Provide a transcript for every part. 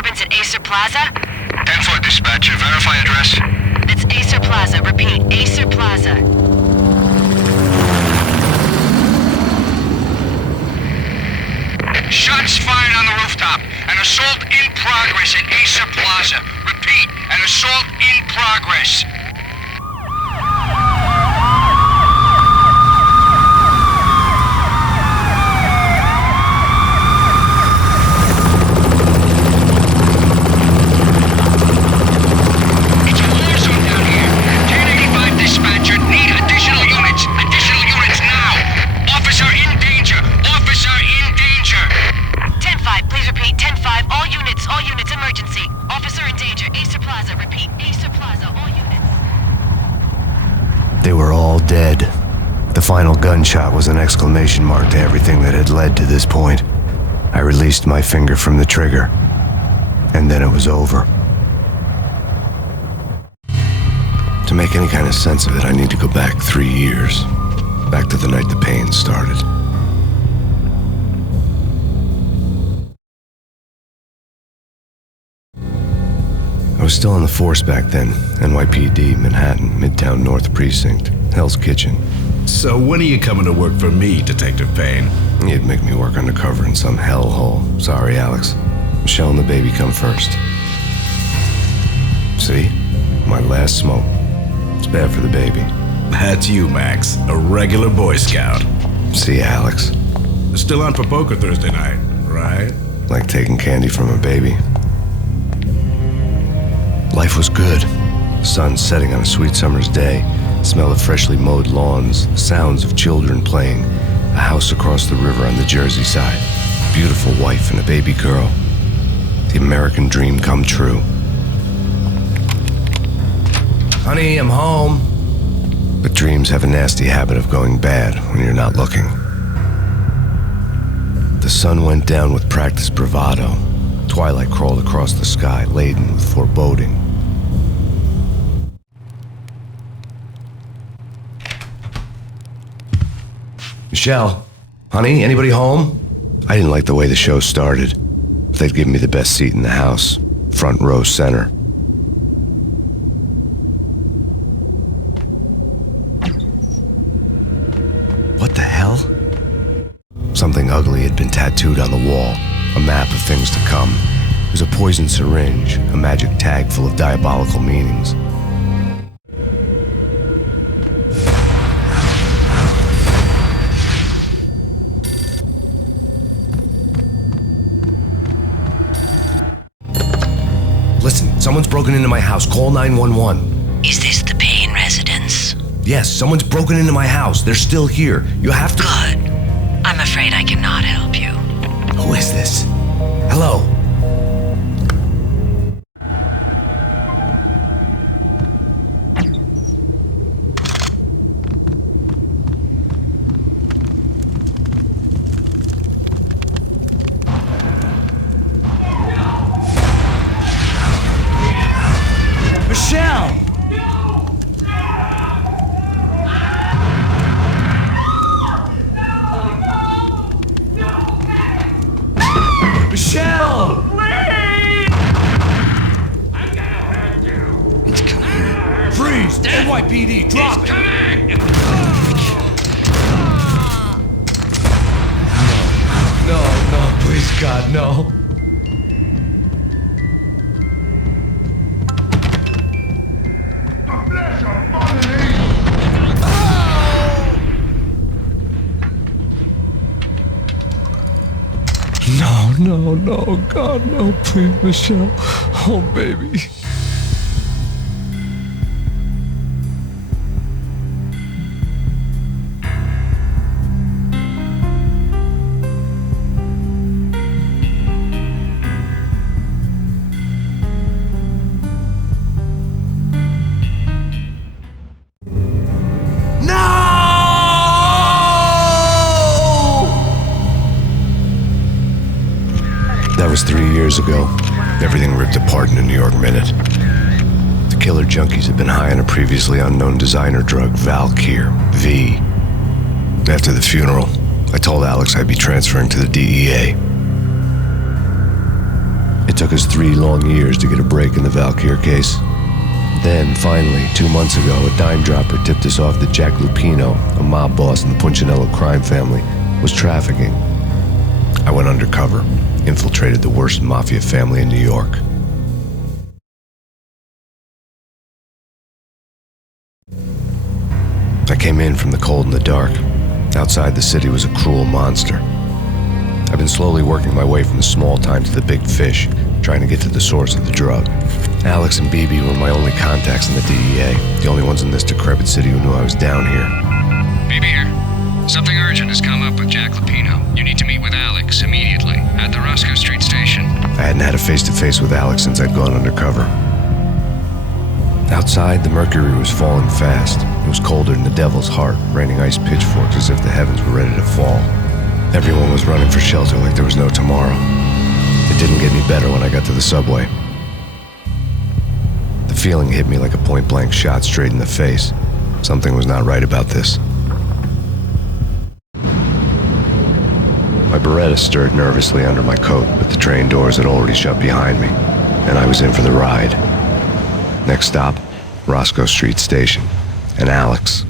disturbance at Acer Plaza? 10-4 dispatcher, verify address. It's Acer Plaza. Repeat, Acer Plaza. Shots fired on the rooftop. An assault in progress at Acer Plaza. Repeat, an assault in progress. It's a war zone down here. 1085 dispatcher, need additional units. Additional units now. Officer in danger. Officer in danger. 10-5, please repeat. 10-5, all units, emergency. Officer in danger, Acer Plaza. Repeat, Acer Plaza, all units. They were all dead. The final gunshot was an exclamation mark to everything that had led to this point. I released my finger from the trigger, and then it was over. To make any kind of sense of it, I need to go back 3 years. Back to the night the pain started. I was still on the force back then. NYPD, Manhattan, Midtown North Precinct, Hell's Kitchen. So when are you coming to work for me, Detective Payne? You'd make me work undercover in some hellhole. Sorry, Alex. Michelle and the baby come first. See? My last smoke. It's bad for the baby. That's you, Max. A regular Boy Scout. See, Alex. Still on for poker Thursday night, right? Like taking candy from a baby. Life was good. Sun setting on a sweet summer's day. Smell of freshly mowed lawns. Sounds of children playing. A house across the river on the Jersey side. Beautiful wife and a baby girl. The American dream come true. Honey, I'm home. But dreams have a nasty habit of going bad when you're not looking. The sun went down with practiced bravado. Twilight crawled across the sky, laden with foreboding. Michelle, honey, anybody home? I didn't like the way the show started. They'd given me the best seat in the house, front row center. What the hell? Something ugly had been tattooed on the wall, a map of things to come. It was a poison syringe, a magic tag full of diabolical meanings. Listen, someone's broken into my house. Call 911. Is this the Payne residence? Yes, someone's broken into my house. They're still here. You have to... Good. I'm afraid I cannot help you. Who is this? Hello? Michelle! Michelle! Please! I'm gonna hurt you! It's coming. Freeze! NYPD, drop it! Coming! No, please God, no. The flesh of fallen No, God, no, please, Michelle. Oh, baby. That was 3 years ago. Everything ripped apart in a New York minute. The killer junkies had been high on a previously unknown designer drug, Valkyr, V. After the funeral, I told Alex I'd be transferring to the DEA. It took us 3 long years to get a break in the Valkyr case. Then, finally, 2 months ago, a dime dropper tipped us off that Jack Lupino, a mob boss in the Punchinello crime family, was trafficking. I went undercover, infiltrated the worst mafia family in New York. I came in from the cold and the dark. Outside the city was a cruel monster. I've been slowly working my way from the small time to the big fish, trying to get to the source of the drug. Alex and BB were my only contacts in the DEA, the only ones in this decrepit city who knew I was down here. BB here. Something urgent has come up with Jack Lupino. You need to meet with Alex immediately at the Roscoe Street station. I hadn't had a face-to-face with Alex since I'd gone undercover. Outside, the mercury was falling fast. It was colder than the devil's heart, raining ice pitchforks as if the heavens were ready to fall. Everyone was running for shelter like there was no tomorrow. It didn't get any better when I got to the subway. The feeling hit me like a point-blank shot straight in the face. Something was not right about this. My Beretta stirred nervously under my coat, but the train doors had already shut behind me, and I was in for the ride. Next stop, Roscoe Street Station, and Alex.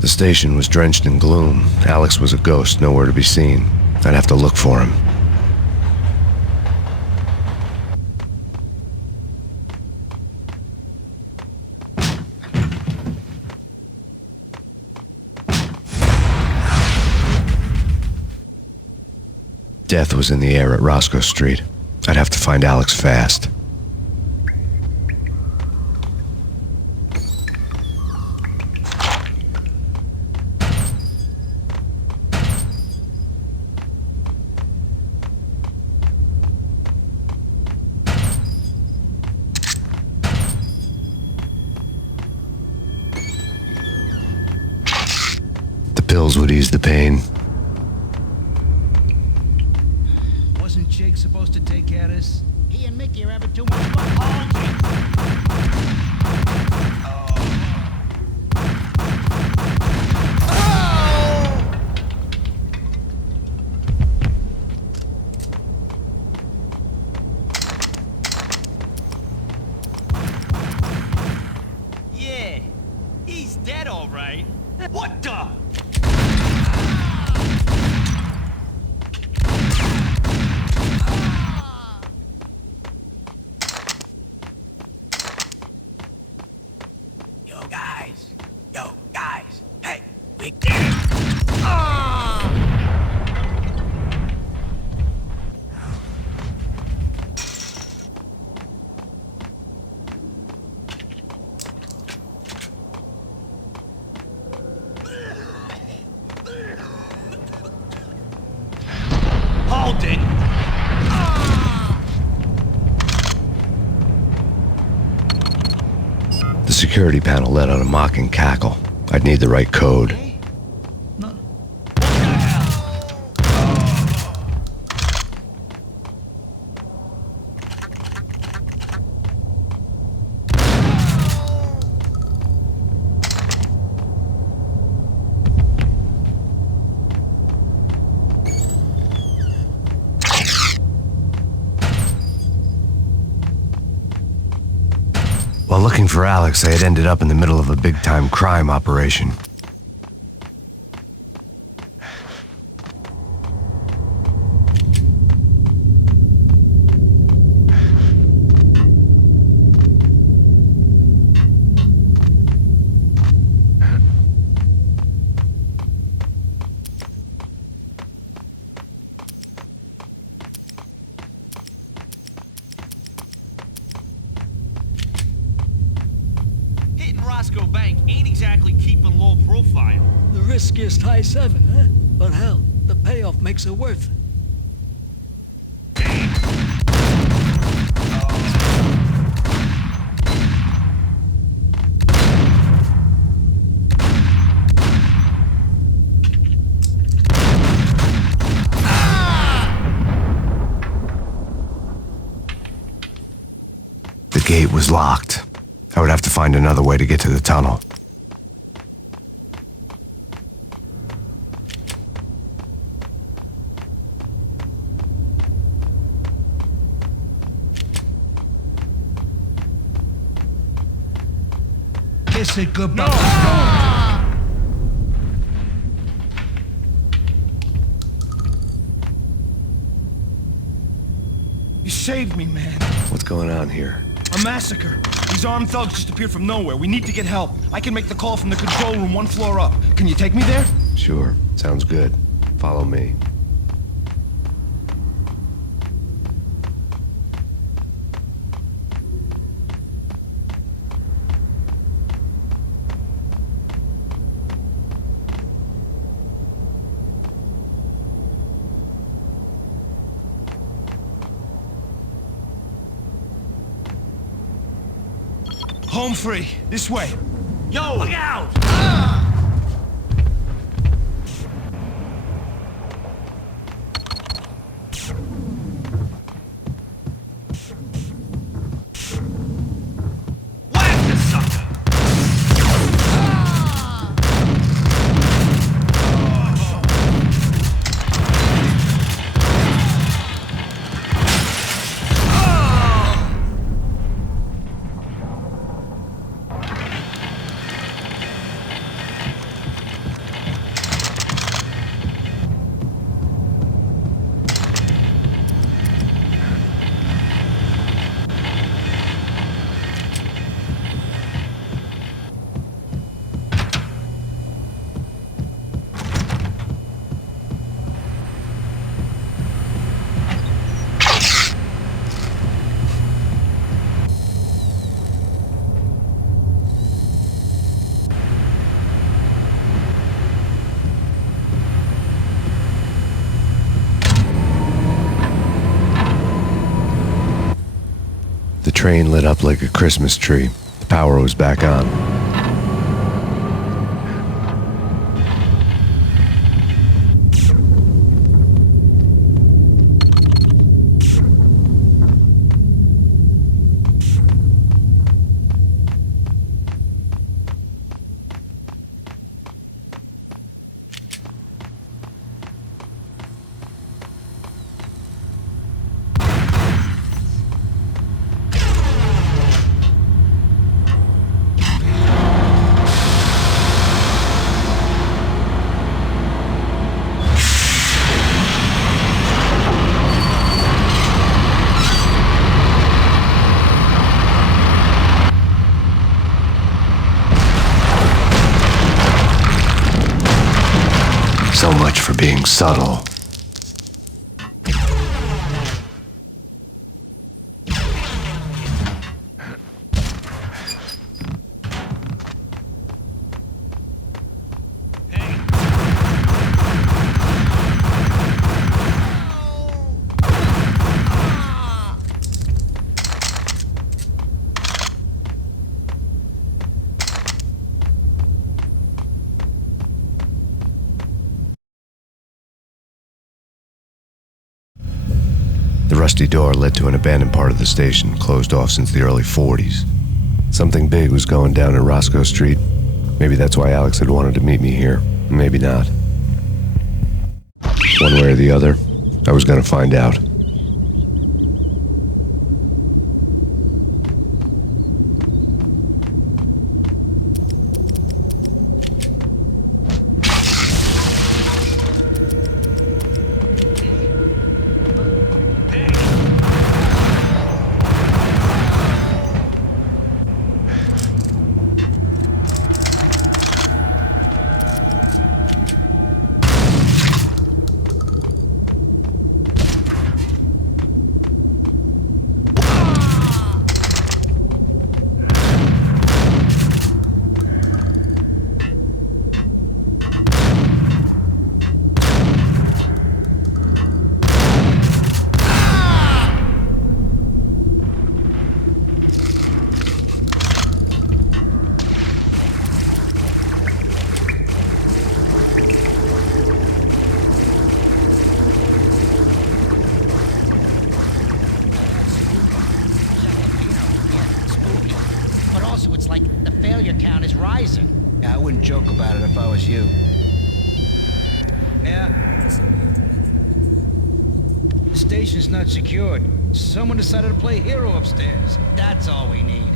The station was drenched in gloom. Alex was a ghost, nowhere to be seen. I'd have to look for him. Death was in the air at Roscoe Street. I'd have to find Alex fast. The pills would ease the pain. Wasn't Jake supposed to take care of this? He and Mickey are having too much fun. Yeah, he's dead, all right. What the? Yo, guys. Hey, we did it. Hold it. The security panel let out a mocking cackle. I'd need the right code. While looking for Alex, I had ended up in the middle of a big-time crime operation. Hitting Roscoe Bank ain't exactly keeping low profile. The riskiest high 7, huh? But hell, the payoff makes it worth it. The blocked. I would have to find another way to get to the tunnel. Kiss it goodbye. You saved me, man. What's going on here? A massacre. These armed thugs just appeared from nowhere. We need to get help. I can make the call from the control room 1 floor up. Can you take me there? Sure, sounds good. Follow me. Home free. This way. Yo! Look out! Whack the sucker! The train lit up like a Christmas tree. The power was back on. So much for being subtle. The rusty door led to an abandoned part of the station, closed off since the early 40s. Something big was going down at Roscoe Street. Maybe that's why Alex had wanted to meet me here. Maybe not. One way or the other, I was gonna find out. Geiger count is rising. Yeah, I wouldn't joke about it if I was you. Yeah? The station's not secured. Someone decided to play hero upstairs. That's all we need.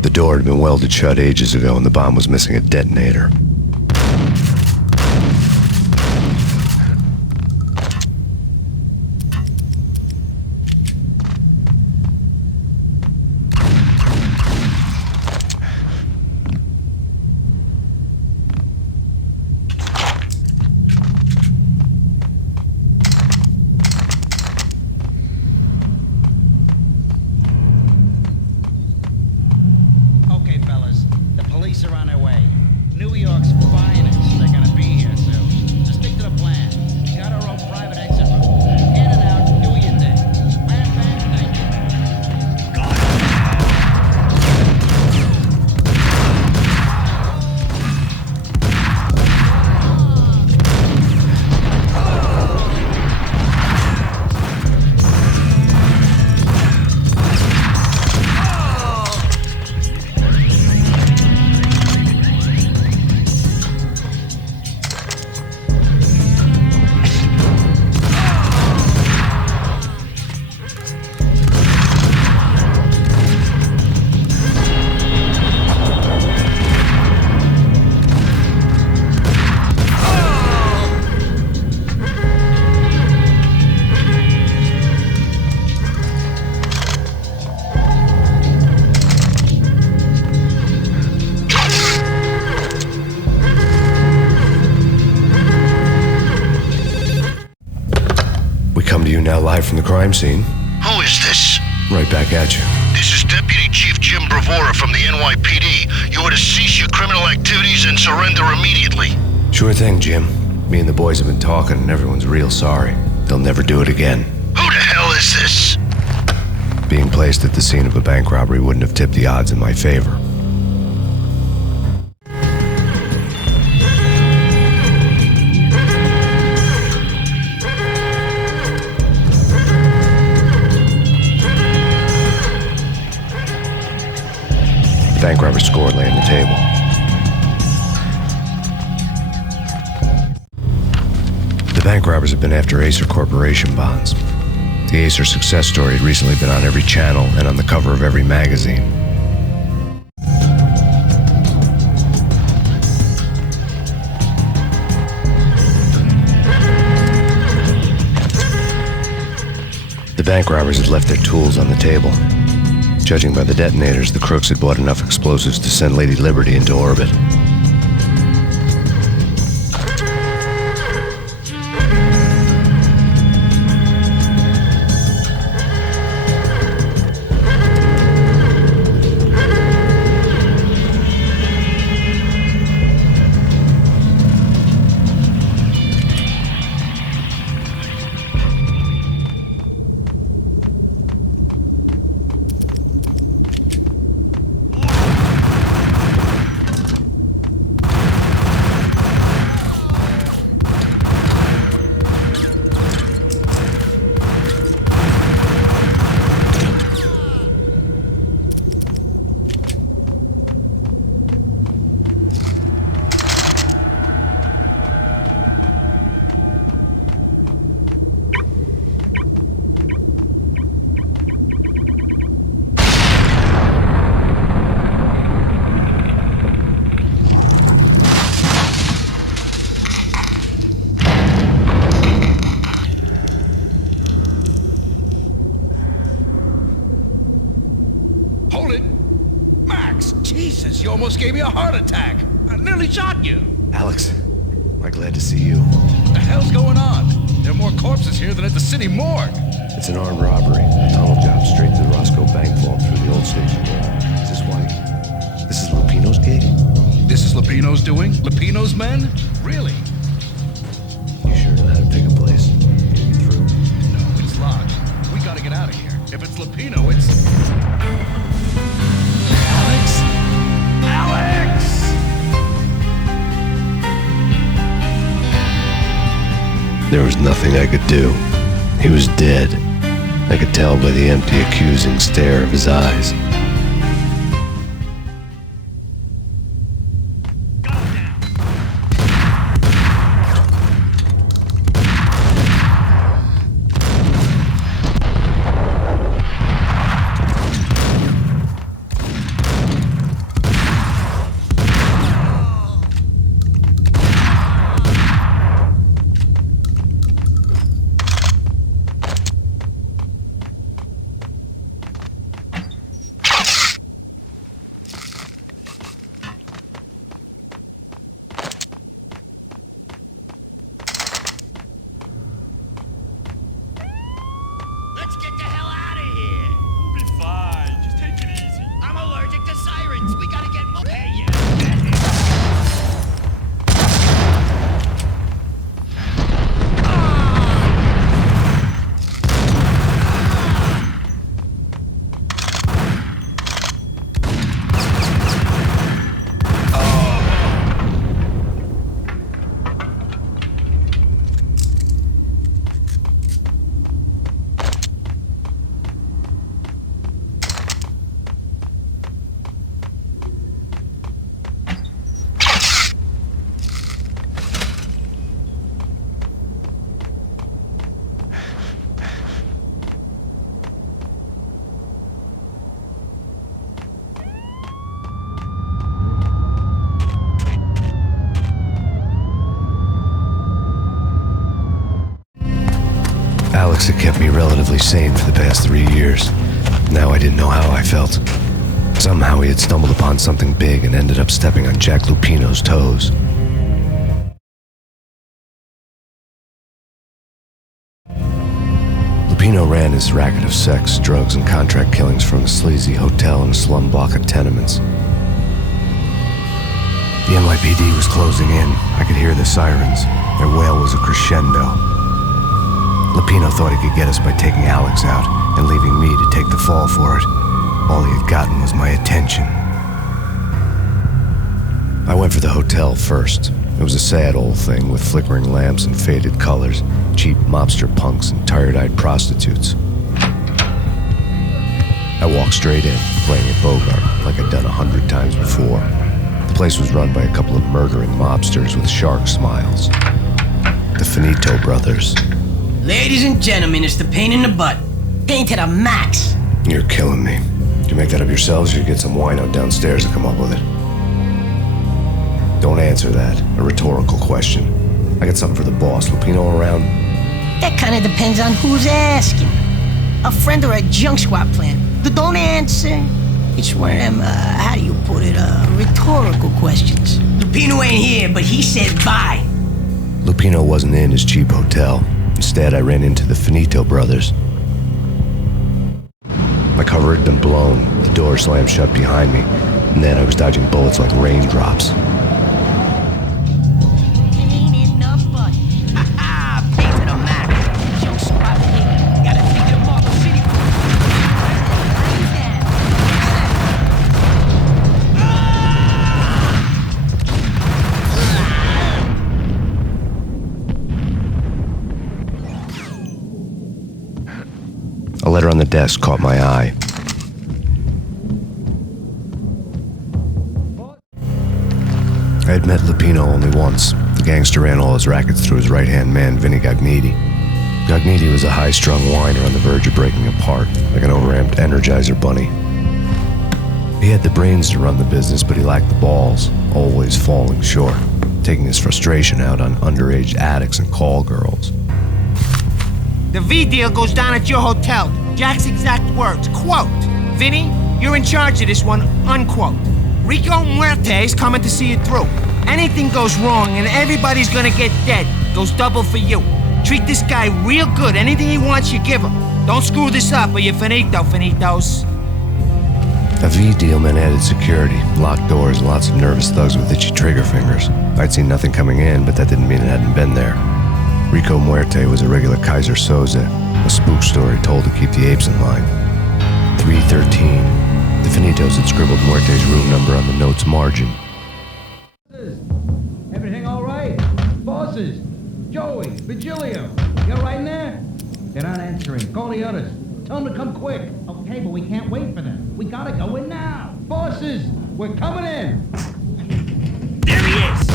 The door had been welded shut ages ago and the bomb was missing a detonator. Okay, fellas. The police are on their way. New York's finest. They're gonna be here soon. Just stick to the plan. Got our own private exit route. In and out, do your thing. Bam, bam, thank you. Come to you now live from the crime scene. Who is this? Right back at you. This is Deputy Chief Jim Bravura from the NYPD. You are to cease your criminal activities and surrender immediately. Sure thing, Jim. Me and the boys have been talking and everyone's real sorry. They'll never do it again. Who the hell is this? Being placed at the scene of a bank robbery wouldn't have tipped the odds in my favor. The bank robber's score lay on the table. The bank robbers have been after Acer Corporation bonds. The Acer success story had recently been on every channel and on the cover of every magazine. The bank robbers had left their tools on the table. Judging by the detonators, the crooks had bought enough explosives to send Lady Liberty into orbit. almost gave me a heart attack. I nearly shot you. Alex, am I glad to see you? What the hell's going on? There are more corpses here than at the city morgue. It's an armed robbery. A tunnel job straight to the Roscoe Bank vault through the old station. Is this why? This is Lupino's gig? This is Lupino's doing? Lupino's men? Really? You sure know how to pick a place? Get through? No, it's locked. We gotta get out of here. If it's Lupino, it's... Alex? Alex! There was nothing I could do. He was dead. I could tell by the empty, accusing stare of his eyes. Let's get the hell out of here. We'll be fine. Just take it easy. I'm allergic to sirens. We gotta get more. Hey, yeah. Alex had kept me relatively sane for the past 3 years. Now I didn't know how I felt. Somehow he had stumbled upon something big and ended up stepping on Jack Lupino's toes. Lupino ran his racket of sex, drugs, and contract killings from a sleazy hotel in a slum block of tenements. The NYPD was closing in. I could hear the sirens. Their wail was a crescendo. Lupino thought he could get us by taking Alex out and leaving me to take the fall for it. All he had gotten was my attention. I went for the hotel first. It was a sad old thing with flickering lamps and faded colors, cheap mobster punks and tired-eyed prostitutes. I walked straight in, playing at Bogart like I'd done 100 times before. The place was run by a couple of murdering mobsters with shark smiles. The Finito brothers. Ladies and gentlemen, it's the pain in the butt. Pain to the max. You're killing me. Did you make that up yourselves, or you get some wino downstairs to come up with it? Don't answer that. A rhetorical question. I got something for the boss. Lupino around? That kind of depends on who's asking. A friend or a junk squad plan. Don't answer. It's one of them, how do you put it, rhetorical questions. Lupino ain't here, but he said bye. Lupino wasn't in his cheap hotel. Instead, I ran into the Finito brothers. My cover had been blown, the door slammed shut behind me, and then I was dodging bullets like raindrops. Pain in the butt. Ha-ha! Pain to the max. Junk squad thing. Gotta take it to Marble City. A letter on the desk caught my eye. I had met Lupino only once. The gangster ran all his rackets through his right-hand man, Vinny Gagniti. Gagniti was a high-strung whiner on the verge of breaking apart, like an overamped Energizer bunny. He had the brains to run the business, but he lacked the balls, always falling short, taking his frustration out on underage addicts and call girls. The V deal goes down at your hotel. Jack's exact words, quote, "Vinny, you're in charge of this one," unquote. Rico Muerte's coming to see it through. Anything goes wrong and everybody's gonna get dead. Goes double for you. Treat this guy real good. Anything he wants, you give him. Don't screw this up or you're finito, finitos. A V deal meant added security, locked doors, and lots of nervous thugs with itchy trigger fingers. I'd seen nothing coming in, but that didn't mean it hadn't been there. Rico Muerte was a regular Kaiser Soze, a spook story told to keep the apes in line. 313. The Finitos had scribbled Muerte's room number on the note's margin. Everything all right? Bosses? Joey? Vigilio? You all right in there? They're not answering. Call the others. Tell them to come quick. Okay, but we can't wait for them. We gotta go in now. Bosses, we're coming in. There he is.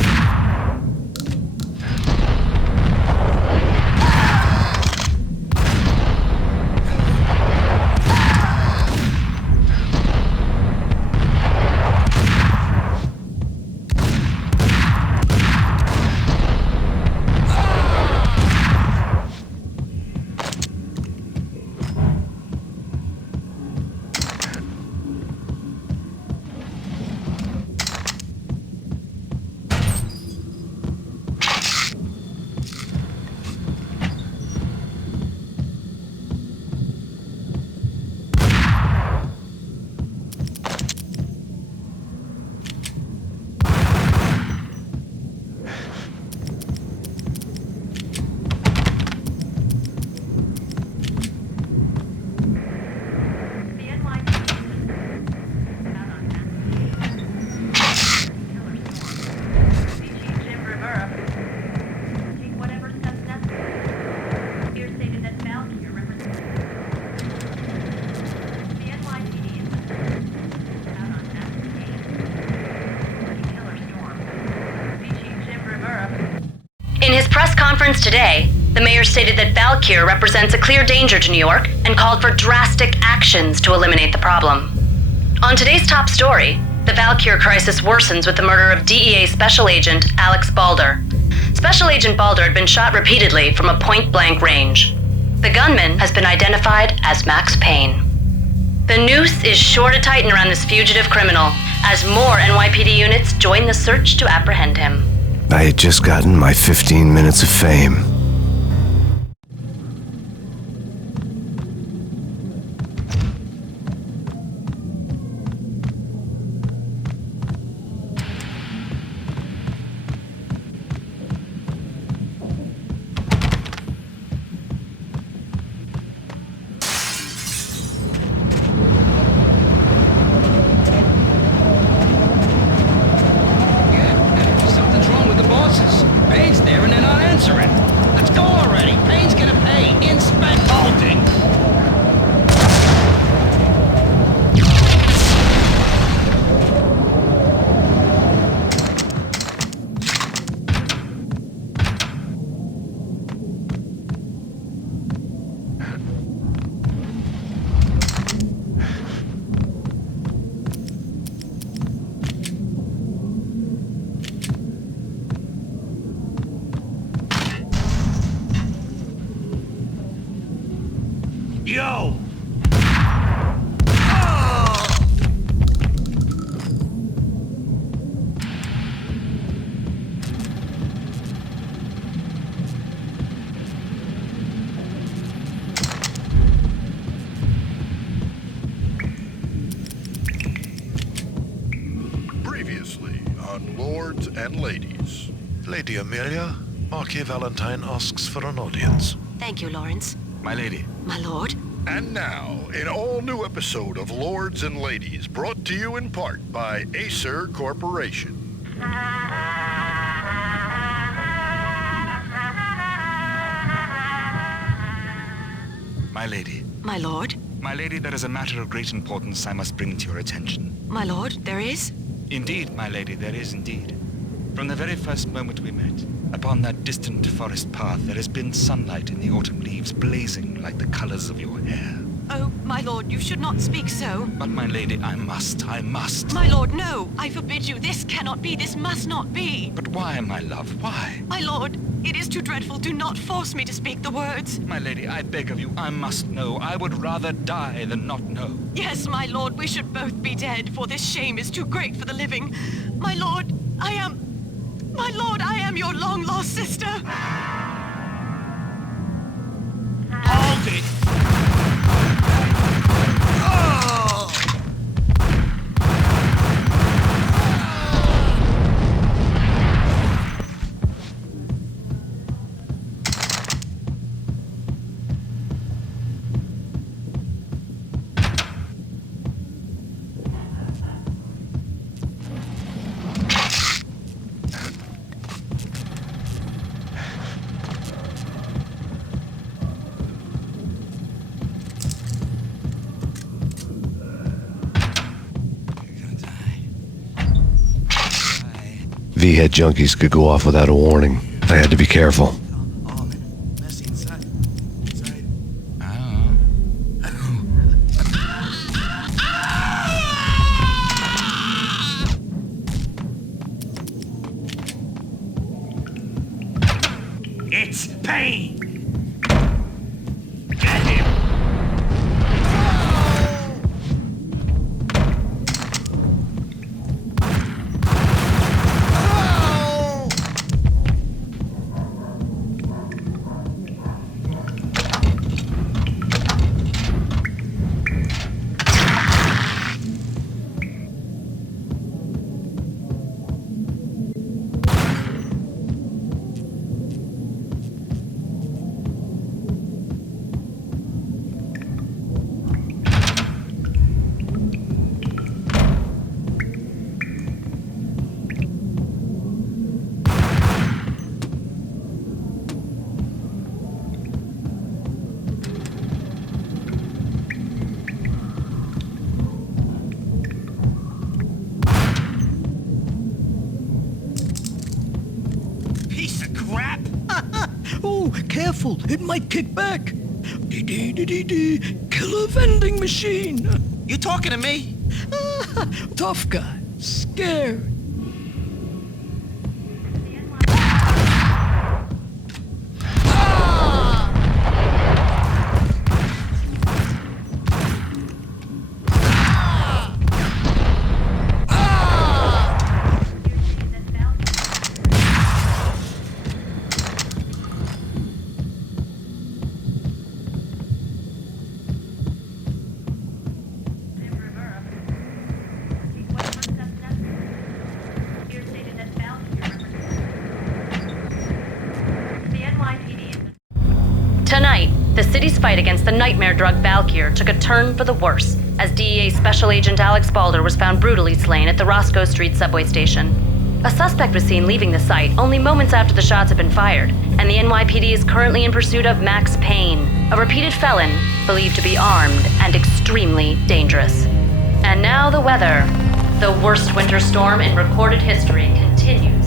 In his press conference today, the mayor stated that Valkyr represents a clear danger to New York and called for drastic actions to eliminate the problem. On today's top story, the Valkyr crisis worsens with the murder of DEA Special Agent Alex Balder. Special Agent Balder had been shot repeatedly from a point-blank range. The gunman has been identified as Max Payne. The noose is sure to tighten around this fugitive criminal as more NYPD units join the search to apprehend him. I had just gotten my 15 minutes of fame. Yo! Previously on Lords and Ladies. Lady Amelia, Marquis Valentine asks for an audience. Thank you, Lawrence. My lady. My lord? And now, an all-new episode of Lords and Ladies, brought to you in part by Acer Corporation. My lady. My lord? My lady, there is a matter of great importance I must bring to your attention. My lord, there is? Indeed, my lady, there is indeed. From the very first moment we met, upon that distant forest path, there has been sunlight in the autumn leaves blazing like the colors of your hair. Oh, my lord, you should not speak so. But my lady, I must. My lord, no! I forbid you. This cannot be. This must not be. But why, my love, why? My lord, it is too dreadful. Do not force me to speak the words. My lady, I beg of you, I must know. I would rather die than not know. Yes, my lord, we should both be dead, for this shame is too great for the living. My lord, I am your long-lost sister. Hold it! V-head junkies could go off without a warning. I had to be careful. It's Payne! Get him! Oh, careful, it might kick back. Killer vending machine. You talking to me? Tough guy, scared. Tonight, the city's fight against the nightmare drug Valkyr took a turn for the worse, as DEA Special Agent Alex Balder was found brutally slain at the Roscoe Street subway station. A suspect was seen leaving the site only moments after the shots had been fired, and the NYPD is currently in pursuit of Max Payne, a repeated felon believed to be armed and extremely dangerous. And now the weather. The worst winter storm in recorded history continues